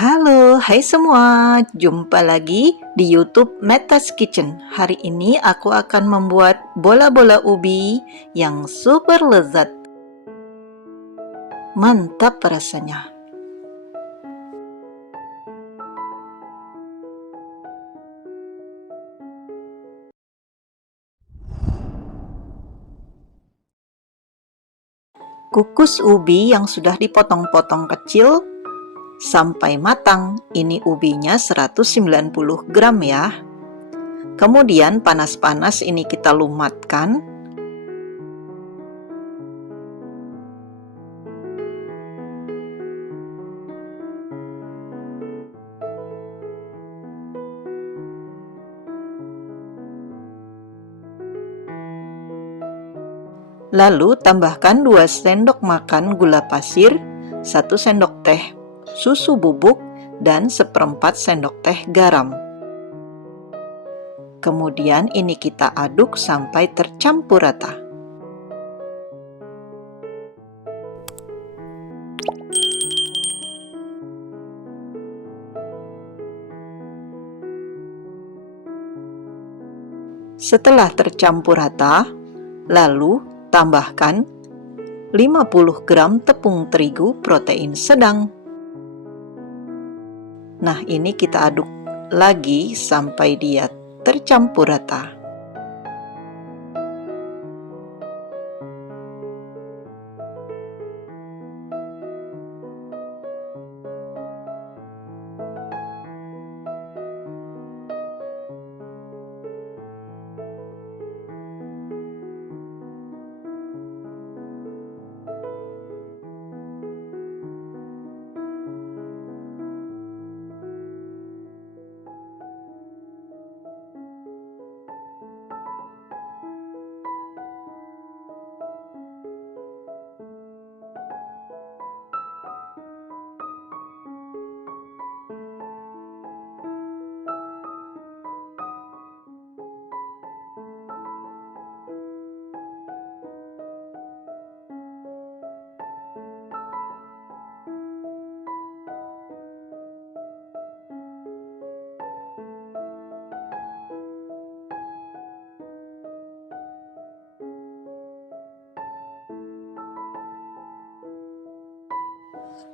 Halo, hai semua. Jumpa lagi di YouTube Meta's Kitchen. Hari ini aku akan membuat bola-bola ubi yang super lezat. Mantap rasanya. Kukus ubi yang sudah dipotong-potong kecil sampai matang. Ini ubinya 190 gram ya. Kemudian panas-panas ini kita lumatkan. Lalu tambahkan 2 sendok makan gula pasir, 1 sendok teh susu bubuk, dan 1/4 sendok teh garam. Kemudian ini kita aduk sampai tercampur rata. Setelah tercampur rata, lalu tambahkan 50 gram tepung terigu protein sedang. Nah, ini kita aduk lagi sampai dia tercampur rata.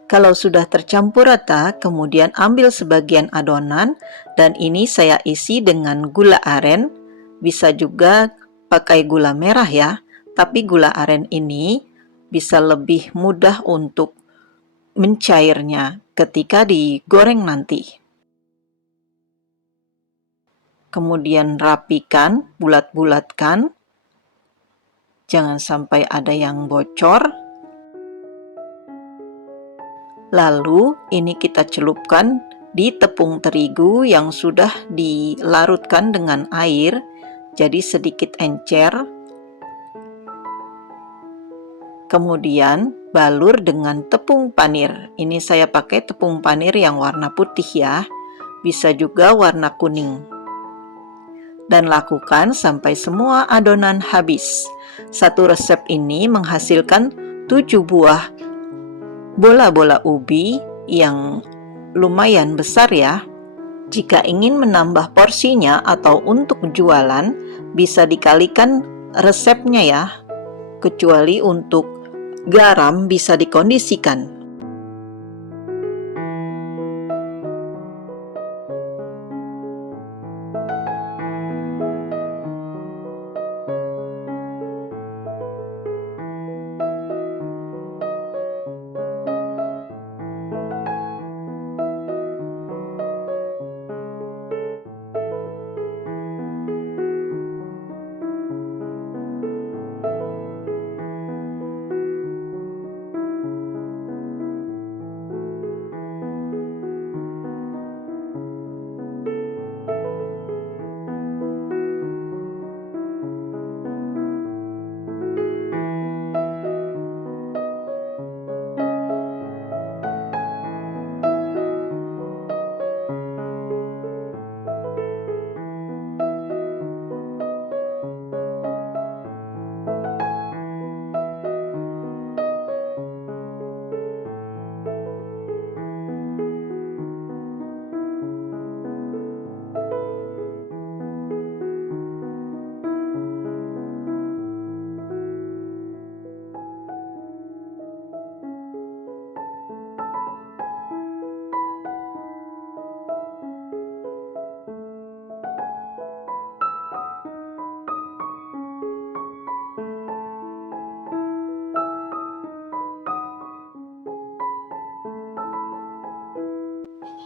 Kalau sudah tercampur rata, kemudian ambil sebagian adonan dan ini saya isi dengan gula aren. Bisa juga pakai gula merah ya, tapi gula aren ini bisa lebih mudah untuk mencairnya ketika digoreng nanti. Kemudian rapikan, bulat-bulatkan, jangan sampai ada yang bocor. Lalu ini kita celupkan di tepung terigu yang sudah dilarutkan dengan air, jadi sedikit encer. Kemudian balur dengan tepung panir. Ini saya pakai tepung panir yang warna putih ya, bisa juga warna kuning. Dan lakukan sampai semua adonan habis. Satu resep ini menghasilkan 7 buah bola-bola ubi yang lumayan besar ya. Jika ingin menambah porsinya atau untuk jualan, bisa dikalikan resepnya ya. Kecuali untuk garam bisa dikondisikan.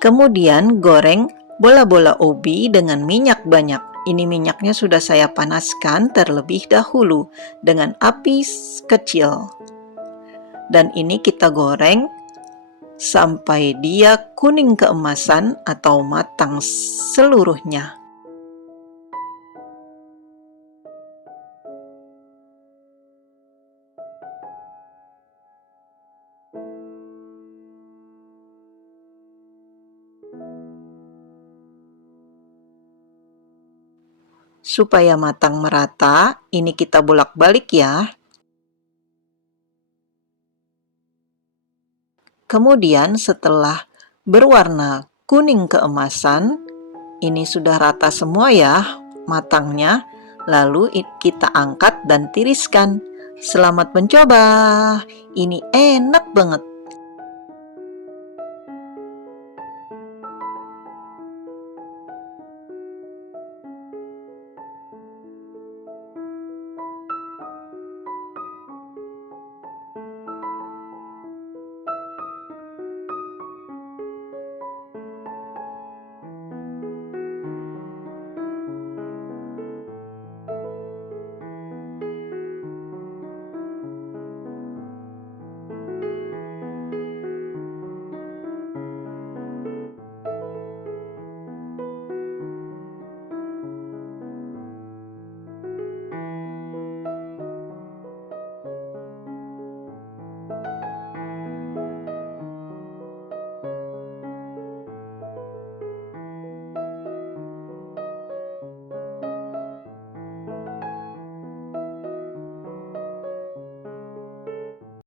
Kemudian goreng bola-bola ubi dengan minyak banyak. Ini minyaknya sudah saya panaskan terlebih dahulu dengan api kecil. Dan ini kita goreng sampai dia kuning keemasan atau matang seluruhnya. Supaya matang merata, ini kita bolak-balik ya. Kemudian setelah berwarna kuning keemasan, ini sudah rata semua ya matangnya. Lalu kita angkat dan tiriskan. Selamat mencoba. Ini enak banget.